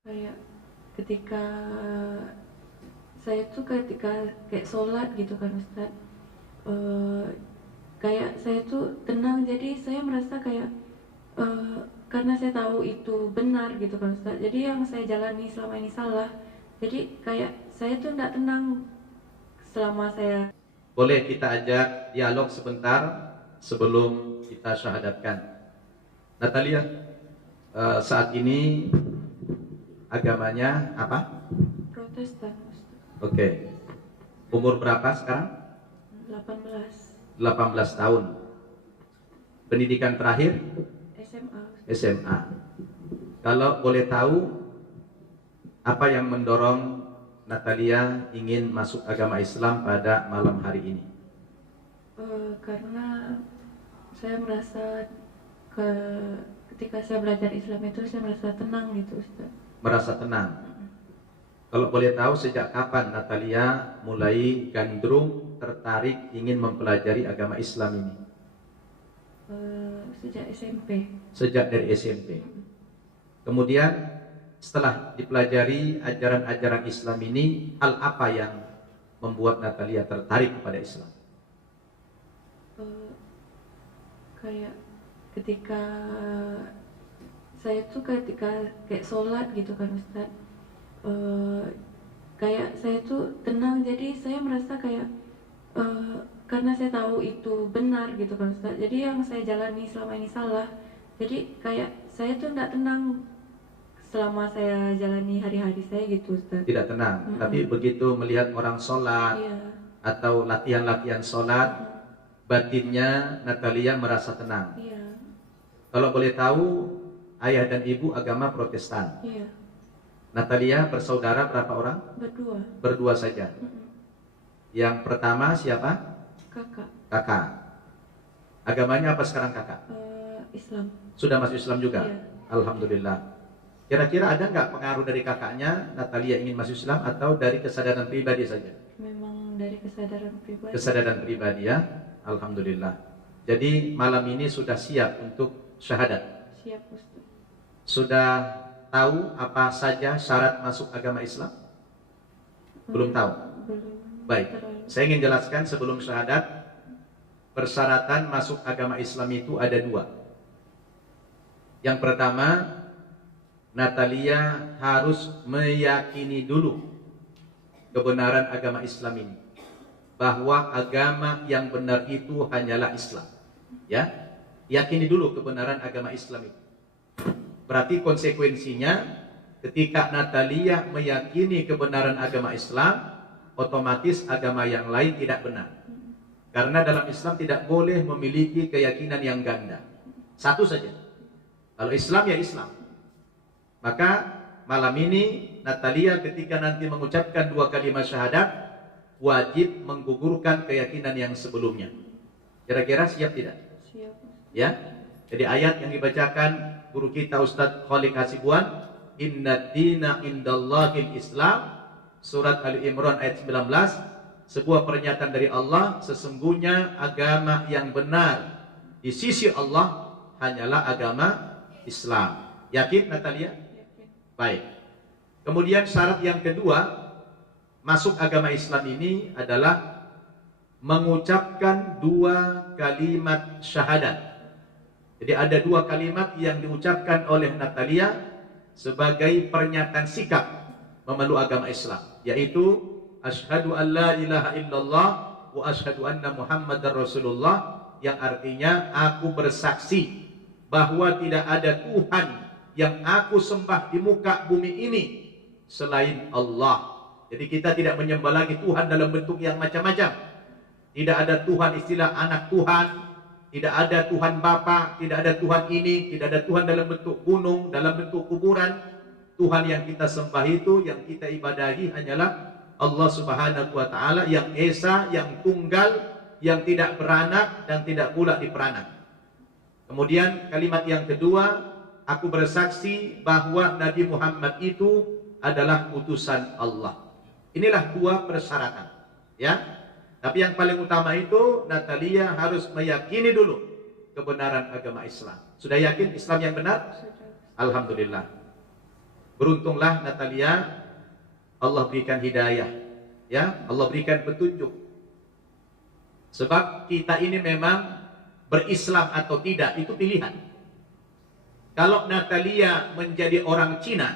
Kayak ketika saya tuh ketika kayak sholat gitu kan Ustadz, kayak saya tuh tenang, jadi saya merasa kayak karena saya tahu itu benar gitu kan Ustadz, jadi yang saya jalani selama ini salah, jadi kayak saya tuh nggak tenang selama saya. Boleh kita ajak dialog sebentar sebelum kita syahadatkan. Natalia, saat ini agamanya apa? Protestan Ustadz. Oke. Umur berapa sekarang? 18. 18 tahun. Pendidikan terakhir? SMA Ustadz. SMA. Kalau boleh tahu, apa yang mendorong Natalia ingin masuk agama Islam pada malam hari ini? Karena saya merasa ketika saya belajar Islam itu saya merasa tenang gitu Ustaz. Merasa tenang. Kalau boleh tahu, sejak kapan Natalia mulai gandrung tertarik ingin mempelajari agama Islam ini? Sejak SMP. Sejak dari SMP. Kemudian setelah dipelajari ajaran-ajaran Islam ini, hal apa yang membuat Natalia tertarik kepada Islam? Kayak ketika saya tuh ketika kayak sholat gitu kan Ustaz, kayak saya tuh tenang, jadi saya merasa kayak karena saya tahu itu benar gitu kan Ustaz, jadi yang saya jalani selama ini salah, jadi kayak saya tuh nggak tenang selama saya jalani hari-hari saya gitu Ustaz. Tidak tenang. Tapi begitu melihat orang sholat, Iya. atau latihan-latihan sholat, batinnya Natalia merasa tenang. Iya. Kalau boleh tahu, ayah dan ibu agama Protestan. Iya. Natalia bersaudara berapa orang? Berdua. Berdua saja. Yang pertama siapa? Kakak. Kakak. Agamanya apa sekarang kakak? Islam. Sudah masuk Islam juga? Iya. Alhamdulillah. Kira-kira ada nggak pengaruh dari kakaknya Natalia ingin masuk Islam, atau dari kesadaran pribadi saja? Memang dari kesadaran pribadi. Kesadaran pribadi ya. Alhamdulillah. Jadi malam ini sudah siap untuk syahadat? Siap Ustaz. Sudah tahu apa saja syarat masuk agama Islam? Belum tahu? Belum. Baik, saya ingin jelaskan sebelum syahadat. Persyaratan masuk agama Islam itu ada dua. Yang pertama, Natalia harus meyakini dulu kebenaran agama Islam ini, bahwa agama yang benar itu hanyalah Islam. Ya, yakini dulu kebenaran agama Islam itu. Berarti konsekuensinya, ketika Natalia meyakini kebenaran agama Islam, otomatis agama yang lain tidak benar. Karena dalam Islam tidak boleh memiliki keyakinan yang ganda. Satu saja. Kalau Islam ya Islam. Maka malam ini Natalia ketika nanti mengucapkan dua kalimat syahadat, wajib menggugurkan keyakinan yang sebelumnya. Kira-kira siap tidak? Siap. Ya. Jadi ayat yang dibacakan guru kita Ustadz Khalik Hasibuan, Inna dina indallahil Islam, surat Ali Imran ayat 19, sebuah pernyataan dari Allah, sesungguhnya agama yang benar di sisi Allah hanyalah agama Islam. Yakin Natalia? Yakin. Baik. Kemudian syarat yang kedua masuk agama Islam ini adalah mengucapkan dua kalimat syahadat. Jadi ada dua kalimat yang diucapkan oleh Natalia sebagai pernyataan sikap memeluk agama Islam, yaitu asyhadu an la ilaha illallah wa asyhadu anna muhammadar rasulullah, yang artinya aku bersaksi bahwa tidak ada Tuhan yang aku sembah di muka bumi ini selain Allah. Jadi kita tidak menyembah lagi Tuhan dalam bentuk yang macam-macam. Tidak ada Tuhan istilah anak Tuhan, tidak ada Tuhan Bapa, tidak ada Tuhan ini, tidak ada Tuhan dalam bentuk gunung, dalam bentuk kuburan. Tuhan yang kita sembah itu, yang kita ibadahi hanyalah Allah Subhanahu wa Ta'ala, yang esa, yang tunggal, yang tidak beranak dan tidak pula diperanak. Kemudian kalimat yang kedua, aku bersaksi bahwa Nabi Muhammad itu adalah utusan Allah. Inilah dua persyaratan, ya. Tapi yang paling utama itu Natalia harus meyakini dulu kebenaran agama Islam. Sudah yakin Islam yang benar? Sudah. Alhamdulillah. Beruntunglah Natalia, Allah berikan hidayah, ya, Allah berikan petunjuk. Sebab kita ini memang berislam atau tidak itu pilihan. Kalau Natalia menjadi orang Cina,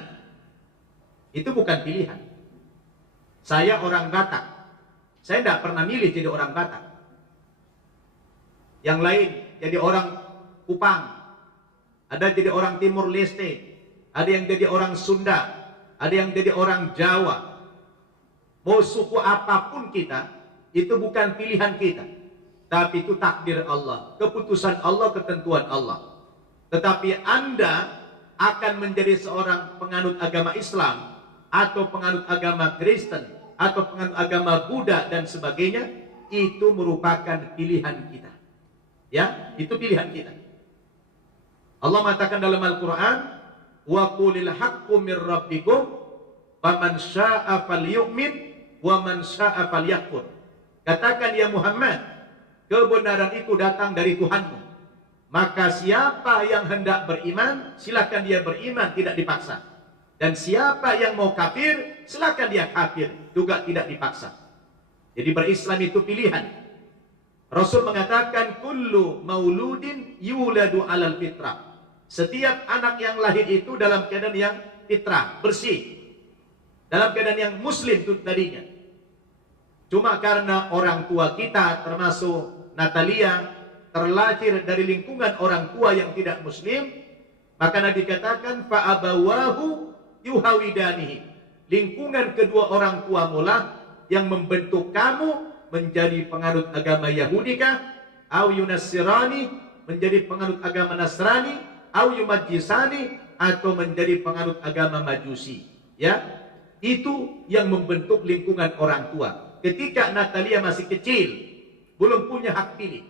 itu bukan pilihan. Saya orang Batak, saya tidak pernah milih jadi orang Batak. Yang lain jadi orang Kupang, ada jadi orang Timur Leste, ada yang jadi orang Sunda, ada yang jadi orang Jawa. Mau suku apapun kita, itu bukan pilihan kita, tapi itu takdir Allah, keputusan Allah, ketentuan Allah. Tetapi Anda akan menjadi seorang penganut agama Islam, atau penganut agama Kristen, atau penganut agama Buddha dan sebagainya, itu merupakan pilihan kita. Ya, itu pilihan kita. Allah mengatakan dalam Al-Quran, wa qulil haqqu mir rabbikum faman syaa'a falyu'min wa man syaa'a falyakfur. Katakan ya Muhammad, kebenaran itu datang dari Tuhanmu. Maka siapa yang hendak beriman, silakan dia beriman, tidak dipaksa. Dan siapa yang mau kafir, silakan dia kafir, juga tidak dipaksa. Jadi berislam itu pilihan. Rasul mengatakan kullu mauludin yuladu alal fitrah. Setiap anak yang lahir itu dalam keadaan yang fitrah, bersih, dalam keadaan yang muslim itu tadinya. Cuma karena orang tua kita, termasuk Natalia, terlahir dari lingkungan orang tua yang tidak muslim, maka Nabi katakan fa'abawahu yuhawidanihi. Lingkungan kedua orang tua mula yang membentuk kamu menjadi penganut agama Yahudi kah, au yunassirani, menjadi penganut agama Nasrani, au yumajjisani, atau menjadi penganut agama Majusi. Ya, itu yang membentuk lingkungan orang tua. Ketika Natalia masih kecil, belum punya hak pilih.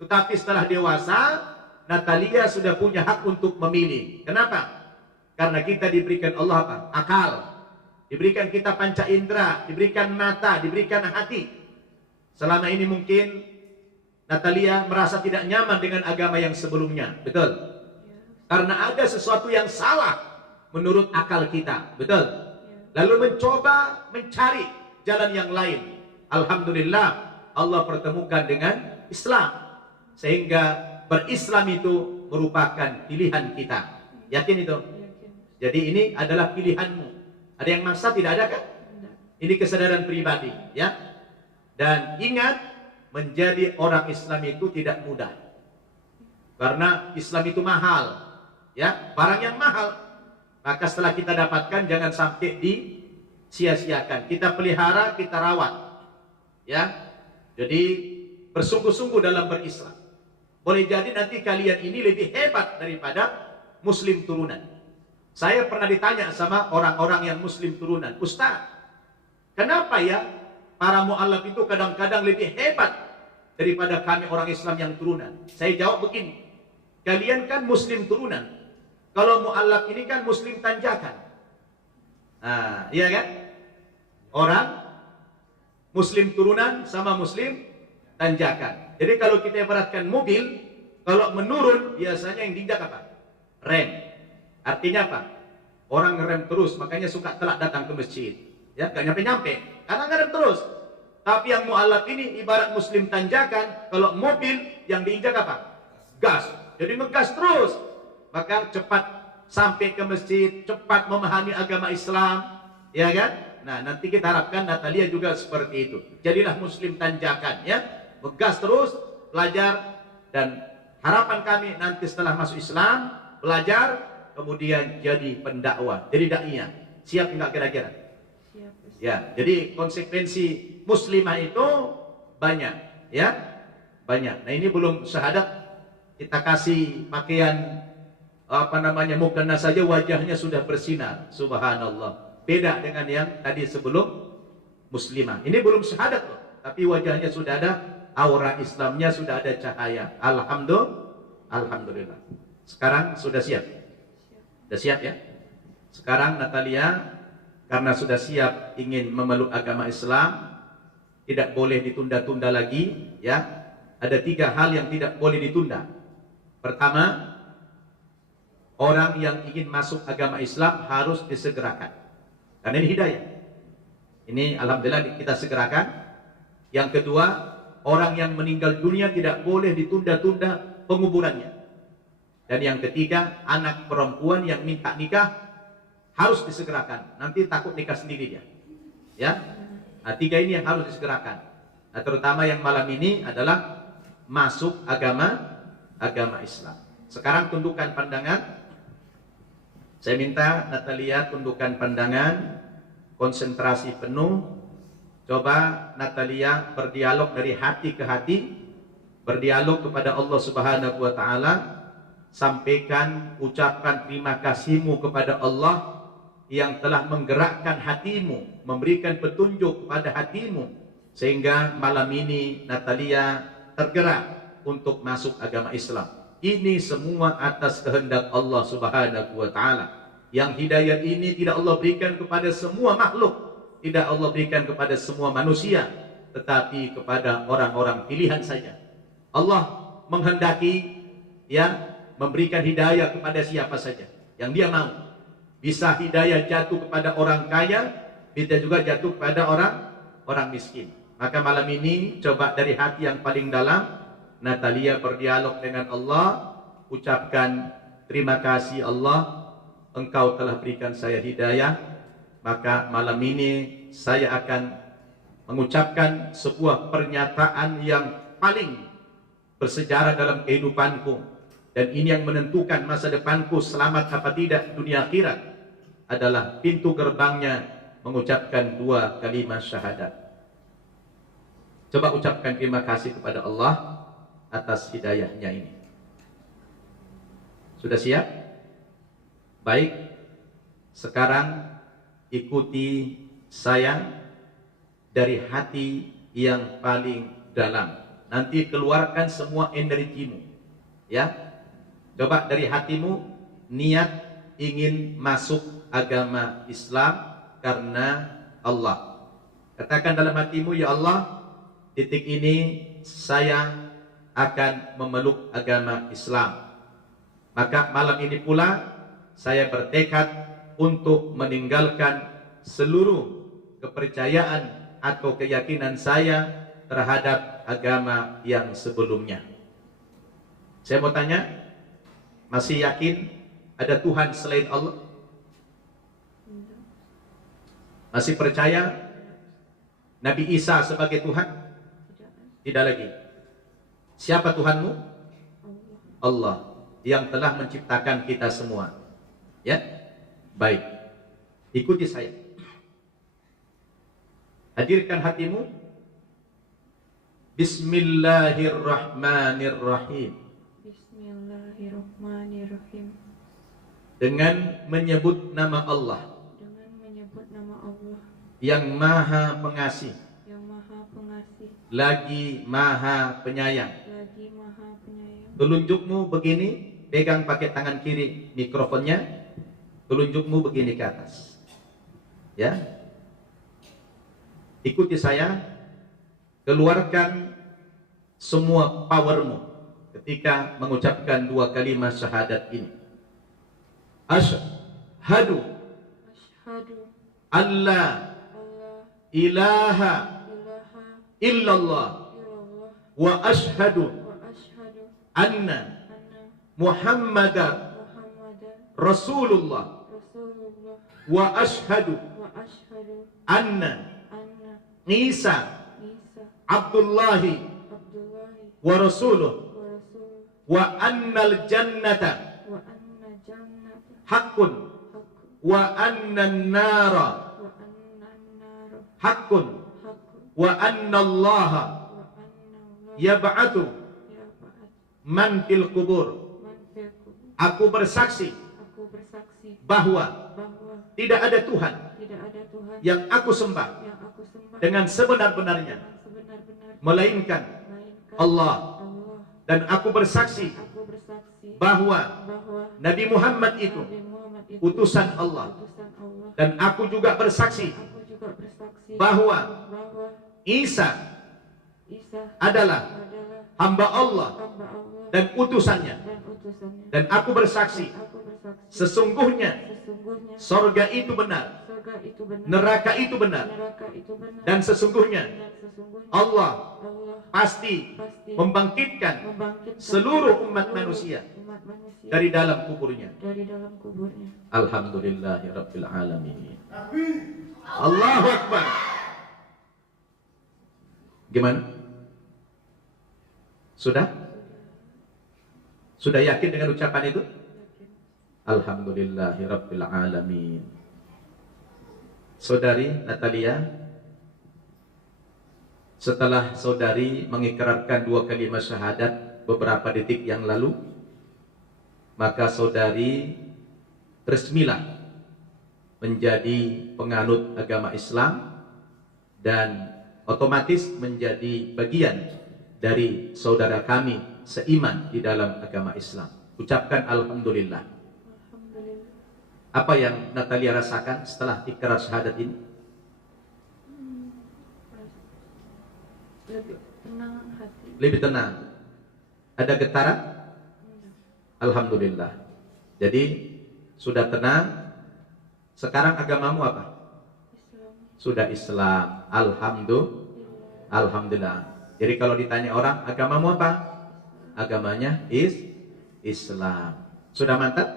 Tetapi setelah dewasa, Natalia sudah punya hak untuk memilih. Kenapa? Karena kita diberikan Allah apa? Akal. Diberikan kita panca indera, diberikan mata, diberikan hati. Selama ini mungkin Natalia merasa tidak nyaman dengan agama yang sebelumnya. Betul? Karena ada sesuatu yang salah menurut akal kita. Betul? Lalu mencoba mencari jalan yang lain. Alhamdulillah Allah pertemukan dengan Islam, sehingga berislam itu merupakan pilihan kita. Yakin itu? Jadi ini adalah pilihanmu. Ada yang maksa? Tidak ada kan? Ini kesadaran pribadi, ya. Dan ingat, menjadi orang Islam itu tidak mudah. Karena Islam itu mahal, ya, barang yang mahal. Maka setelah kita dapatkan, jangan sampai disia-siakan. Kita pelihara, kita rawat, ya. Jadi bersungguh-sungguh dalam berislam. Boleh jadi nanti kalian ini lebih hebat daripada Muslim turunan. Saya pernah ditanya sama orang-orang yang Muslim turunan, Ustaz, kenapa ya para mu'alaf itu kadang-kadang lebih hebat daripada kami orang Islam yang turunan? Saya jawab begini, kalian kan Muslim turunan, kalau mu'alaf ini kan Muslim tanjakan. Nah, iya kan? Orang Muslim turunan sama Muslim tanjakan. Jadi kalau kita ibaratkan mobil, kalau menurun biasanya yang diinjak apa? Rem. Artinya apa? Orang ngerem terus, makanya suka telat datang ke masjid. Ya, gak nyampe-nyampe, karena ngerem terus. Tapi yang mu'alaf ini ibarat Muslim tanjakan, kalau mobil yang diinjak apa? Gas. Jadi ngegas terus, maka cepat sampai ke masjid, cepat memahami agama Islam, ya kan? Nah, nanti kita harapkan Natalia juga seperti itu. Jadilah Muslim tanjakan, ya, ngegas terus, belajar, dan harapan kami nanti setelah masuk Islam, belajar, kemudian jadi pendakwah, jadi dakwah. Siap enggak kira-kira? Siap. Ya, jadi konsekuensi muslimah itu banyak, ya, banyak. Nah, ini belum syahadat, kita kasih pakaian apa namanya mukena saja wajahnya sudah bersinar, subhanallah. Beda dengan yang tadi sebelum muslimah. Ini belum syahadat loh, tapi wajahnya sudah ada aura Islamnya, sudah ada cahaya. Alhamdulillah. Sekarang sudah siap. Sudah siap ya? Sekarang Natalia karena sudah siap ingin memeluk agama Islam, tidak boleh ditunda-tunda lagi, ya. Ada 3 hal yang tidak boleh ditunda. Pertama, orang yang ingin masuk agama Islam harus disegerakan. Karena ini hidayah. Ini alhamdulillah kita segerakan. Yang kedua, orang yang meninggal dunia tidak boleh ditunda-tunda penguburannya. Dan yang ketiga, anak perempuan yang minta nikah harus disegerakan. Nanti takut nikah sendiri dia. Ya. Nah, tiga ini yang harus disegerakan. Nah, terutama yang malam ini adalah masuk agama Islam. Sekarang tundukkan pandangan. Saya minta Natalia tundukkan pandangan, konsentrasi penuh. Coba Natalia berdialog dari hati ke hati, berdialog kepada Allah Subhanahu wa taala, sampaikan, ucapkan terima kasihmu kepada Allah yang telah menggerakkan hatimu, memberikan petunjuk kepada hatimu sehingga malam ini Natalia tergerak untuk masuk agama Islam. Ini semua atas kehendak Allah Subhanahu wa taala. Yang hidayah ini tidak Allah berikan kepada semua makhluk, tidak Allah berikan kepada semua manusia, tetapi kepada orang-orang pilihan saja. Allah menghendaki memberikan hidayah kepada siapa saja yang dia mau. Bisa hidayah jatuh kepada orang kaya, bisa juga jatuh kepada orang miskin. Maka malam ini coba dari hati yang paling dalam Natalia berdialog dengan Allah, ucapkan terima kasih Allah, Engkau telah berikan saya hidayah. Maka malam ini saya akan mengucapkan sebuah pernyataan yang paling bersejarah dalam kehidupanku, dan ini yang menentukan masa depanku selamat apa tidak dunia akhirat, adalah pintu gerbangnya mengucapkan dua kalimat syahadat. Coba ucapkan terima kasih kepada Allah atas hidayahnya ini. Sudah siap? Baik. Sekarang ikuti saya dari hati yang paling dalam. Nanti keluarkan semua energimu. Ya. Coba dari hatimu niat ingin masuk agama Islam karena Allah. Katakan dalam hatimu, ya Allah, titik ini saya akan memeluk agama Islam. Maka malam ini pula saya bertekad untuk meninggalkan seluruh kepercayaan atau keyakinan saya terhadap agama yang sebelumnya. Saya mau tanya, masih yakin ada Tuhan selain Allah? Masih percaya Nabi Isa sebagai Tuhan? Tidak lagi. Siapa Tuhanmu? Allah yang telah menciptakan kita semua. Ya? Baik. Ikuti saya. Hadirkan hatimu. Bismillahirrahmanirrahim. Bismillahirrahmanirrahim. Dengan menyebut nama Allah. Dengan menyebut nama Allah Yang Maha Pengasih. yang Maha Pengasih, Lagi Maha Penyayang. lagi Maha Penyayang. Telunjukmu begini, pegang pakai tangan kiri mikrofonnya. Telunjukmu begini ke atas. Ya. Ikuti saya. Keluarkan semua powermu ketika mengucapkan dua kalimat syahadat ini. Asyhadu Asyhadu alla alla ilaha ilaha illallah illallah wa asyhadu wa asyhadu anna anna Muhammadar Muhammadan Rasulullah Rasulullah wa asyhadu wa asyhadu anna anna Isa Isa Abdullahi Abdullahi wa rasuluh wa Rasul wa annal jannata wa anna jannata haqqun haqqun wa anna nara wa anna an-nara haqqun haqqun wa anna Allah wa anna Allah yab'atu yab'ats man fil kubur. man fil qubur. Aku bersaksi Aku bersaksi bahwa bahwa tidak ada Tuhan tidak ada Tuhan yang aku sembah yang aku sembah dengan sebenar-benarnya dengan sebenar-benarnya melainkan melainkan Allah. Allah. Dan aku bersaksi Aku bersaksi bahwa bahwa Nabi Muhammad itu Nabi Muhammad itu utusan Allah. utusan Allah. Dan aku juga bersaksi Aku juga bersaksi bahwa bahwa Isa Isa adalah adalah hamba Allah hamba Allah dan utusannya. dan utusannya. Dan aku bersaksi Aku bersaksi bersaksi sesungguhnya sesungguhnya sorga itu benar, surga itu benar, neraka itu benar, neraka itu benar, dan sesungguhnya dan sesungguhnya Allah Allah pasti pasti membangkitkan membangkitkan seluruh umat seluruh manusia umat manusia dari dalam kuburnya. dari dalam kuburnya. Alhamdulillahirabbil alamin. Allahu akbar. Gimana? Sudah? Sudah yakin dengan ucapan itu? Yakin. Alhamdulillahirabbil alamin. Saudari Natalia, setelah saudari mengikrarkan 2 kalimat syahadat beberapa detik yang lalu, maka saudari resmilah menjadi penganut agama Islam dan otomatis menjadi bagian dari saudara kami seiman di dalam agama Islam. Ucapkan alhamdulillah. Alhamdulillah. Apa yang Natalia rasakan setelah ikrar syahadat ini? Lebih tenang hati. Lebih tenang. Ada getaran? Alhamdulillah. Jadi sudah tenang. Sekarang agamamu apa? Islam. Sudah Islam. Alhamdulillah. Jadi kalau ditanya orang, agamamu apa? Agamanya Islam. Sudah mantap?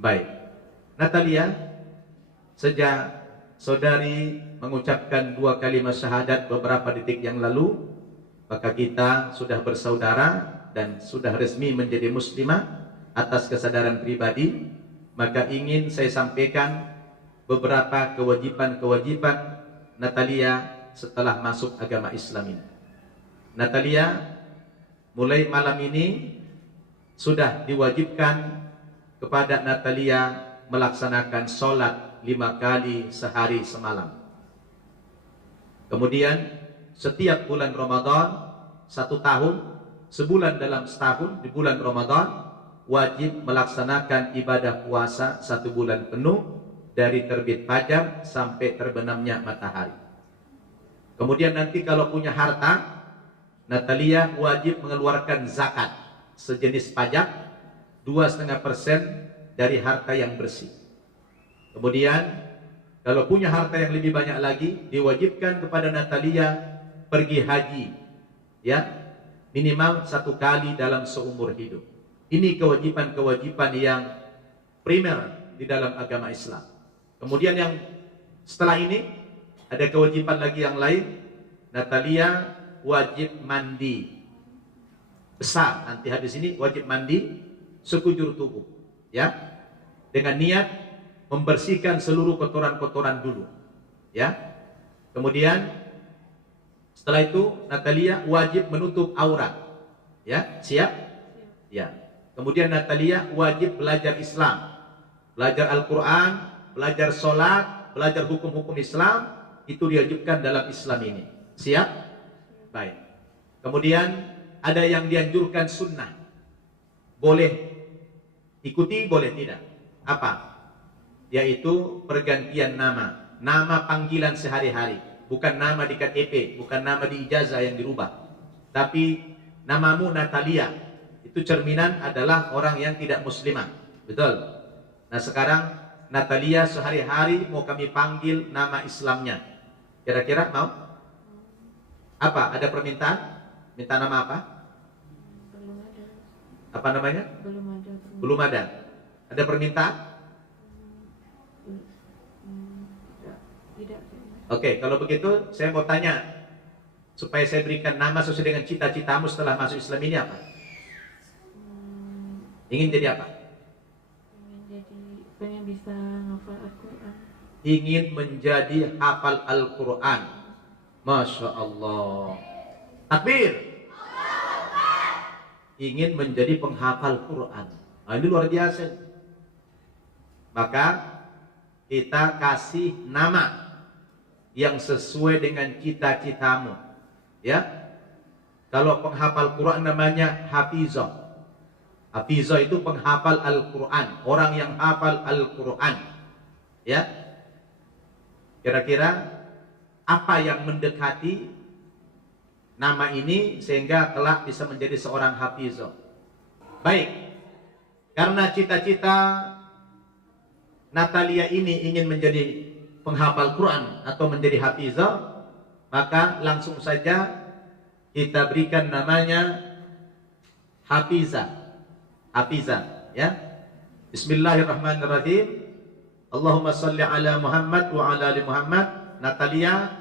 Baik. Natalia, sejak saudari mengucapkan 2 kalimat syahadat beberapa detik yang lalu, maka kita sudah bersaudara dan sudah resmi menjadi muslimah atas kesadaran pribadi. Maka ingin saya sampaikan beberapa kewajiban-kewajiban Natalia setelah masuk agama Islam ini. Natalia, mulai malam ini sudah diwajibkan kepada Natalia melaksanakan sholat 5 kali sehari semalam. Kemudian setiap bulan Ramadan 1 tahun, sebulan dalam setahun di bulan Ramadan wajib melaksanakan ibadah puasa 1 bulan penuh dari terbit fajar sampai terbenamnya matahari. Kemudian nanti kalau punya harta, Natalia wajib mengeluarkan zakat sejenis pajak 2,5% dari harta yang bersih. Kemudian kalau punya harta yang lebih banyak lagi, diwajibkan kepada Natalia pergi haji, ya, minimal 1 kali dalam seumur hidup. Ini kewajiban-kewajiban yang primer di dalam agama Islam. Kemudian yang setelah ini ada kewajiban lagi yang lain. Natalia wajib mandi besar. Nanti habis ini wajib mandi sekujur tubuh, ya, dengan niat membersihkan seluruh kotoran-kotoran dulu, ya. Kemudian setelah itu Natalia wajib menutup aurat, ya. Siap? Ya. Kemudian Natalia wajib belajar Islam, belajar Al-Quran, belajar sholat, belajar hukum-hukum Islam. Itu diwajibkan dalam Islam ini. Siap? Baik. Kemudian ada yang dianjurkan sunnah. Boleh ikuti, boleh tidak. Apa? Yaitu pergantian nama. Nama panggilan sehari-hari. Bukan nama di KTP, bukan nama di ijazah yang dirubah. Tapi namamu Natalia. Itu cerminan adalah orang yang tidak muslimah. Betul? Nah sekarang Natalia sehari-hari mau kami panggil nama Islamnya. Kira-kira mau? Apa? Ada permintaan? Minta nama apa? Belum ada. Apa namanya? Belum ada. Belum ada. Ada permintaan? Tidak. Oke, kalau begitu saya mau tanya supaya saya berikan nama sesuai dengan cita-citamu setelah masuk Islam ini apa? Ingin jadi apa? Pengen bisa ngafal Al-Quran. Ingin menjadi hafal Al-Quran. Masya Allah. Takbir. Ingin menjadi penghafal Quran. Nah, ini luar biasa. Maka kita kasih nama yang sesuai dengan cita-citamu, ya. Kalau penghafal Quran namanya hafizah. Hafizah itu penghafal Al-Quran, orang yang hafal Al-Quran, ya. Kira-kira apa yang mendekati nama ini sehingga kelak bisa menjadi seorang hafizah? Baik, Karena cita-cita Natalia ini ingin menjadi penghafal Quran atau menjadi hafizah, maka langsung saja kita berikan namanya Hafizah. Hafizah, ya. Bismillahirrahmanirrahim. Allahumma salli ala Muhammad wa ala ali Muhammad. Natalia,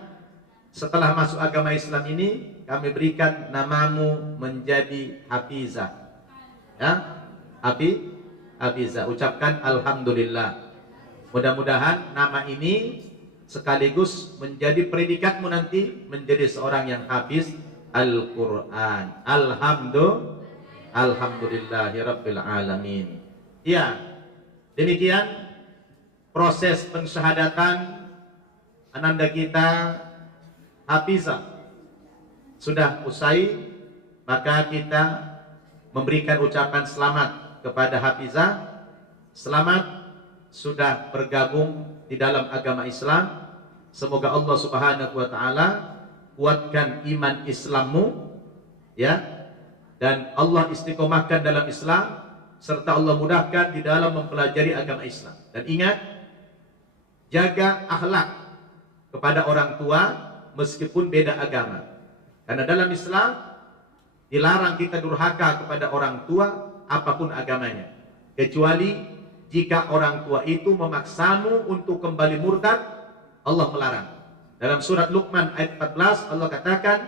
setelah masuk agama Islam ini, kami berikan namamu menjadi Hafizah. Ya, Hafizah. Ucapkan alhamdulillah. Mudah-mudahan nama ini sekaligus menjadi predikatmu nanti menjadi seorang yang hafiz Al-Quran. Alhamdulillahirabbil alamin. Ya, demikian proses pensyahadatan ananda kita Hafizah sudah usai, maka kita memberikan ucapan selamat kepada Hafizah. Selamat sudah bergabung di dalam agama Islam. Semoga Allah Subhanahu wa taala kuatkan iman Islammu, ya, dan Allah istiqomahkan dalam Islam, serta Allah mudahkan di dalam mempelajari agama Islam. Dan ingat, jaga akhlak kepada orang tua meskipun beda agama. Karena dalam Islam dilarang kita durhaka kepada orang tua apapun agamanya, kecuali jika orang tua itu memaksamu untuk kembali murtad, Allah melarang. Dalam surat Luqman ayat 14 Allah katakan,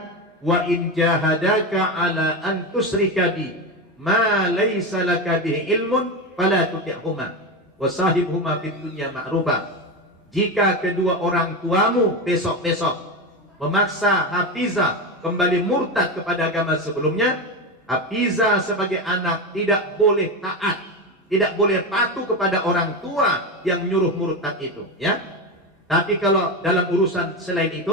wa in jahadaka ala an tusyrika bi ma laysa laka bihi ilmun fala tuti'huma wa sahibhuma fid dunya ma'rufa. Jika kedua orang tuamu besok-besok memaksa Hafizah kembali murtad kepada agama sebelumnya, Hafizah sebagai anak tidak boleh taat, tidak boleh patuh kepada orang tua yang nyuruh murtad itu, ya. Tapi kalau dalam urusan selain itu,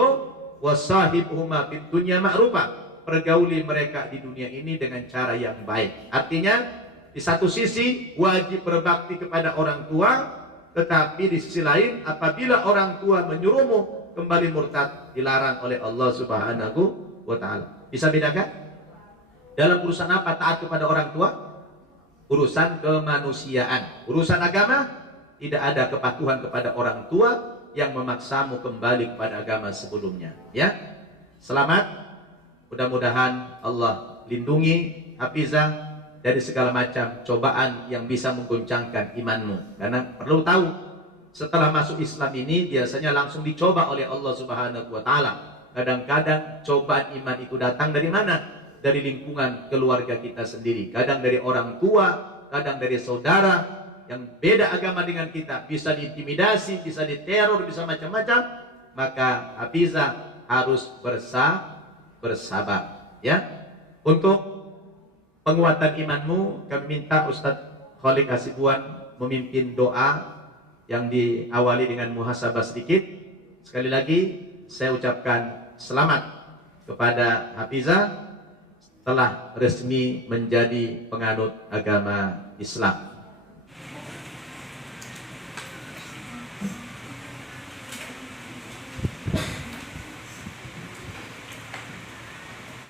wasahibhuma fid dunya ma'rufa, pergauli mereka di dunia ini dengan cara yang baik. Artinya, di satu sisi wajib berbakti kepada orang tua, tetapi di sisi lain apabila orang tua menyuruhmu kembali murtad, dilarang oleh Allah Subhanahu wa taala. Bisa bedakan? Dalam urusan apa taat kepada orang tua? Urusan kemanusiaan. Urusan agama, tidak ada kepatuhan kepada orang tua yang memaksamu kembali kepada agama sebelumnya, ya. Selamat. Mudah-mudahan Allah lindungi Hafizah dari segala macam cobaan yang bisa mengguncangkan imanmu. Karena perlu tahu, setelah masuk Islam ini biasanya langsung dicoba oleh Allah Subhanahu wa taala. Kadang-kadang cobaan iman itu datang dari mana? Dari lingkungan keluarga kita sendiri. Kadang dari orang tua, kadang dari saudara yang beda agama dengan kita, bisa diintimidasi, bisa diteror, bisa macam-macam. Maka Hafizah harus bersabar, ya. Untuk penguatan imanmu, kami minta Ustadz Kholik Hasibuan memimpin doa yang diawali dengan muhasabah sedikit. Sekali lagi saya ucapkan selamat kepada Hafizah telah resmi menjadi penganut agama Islam.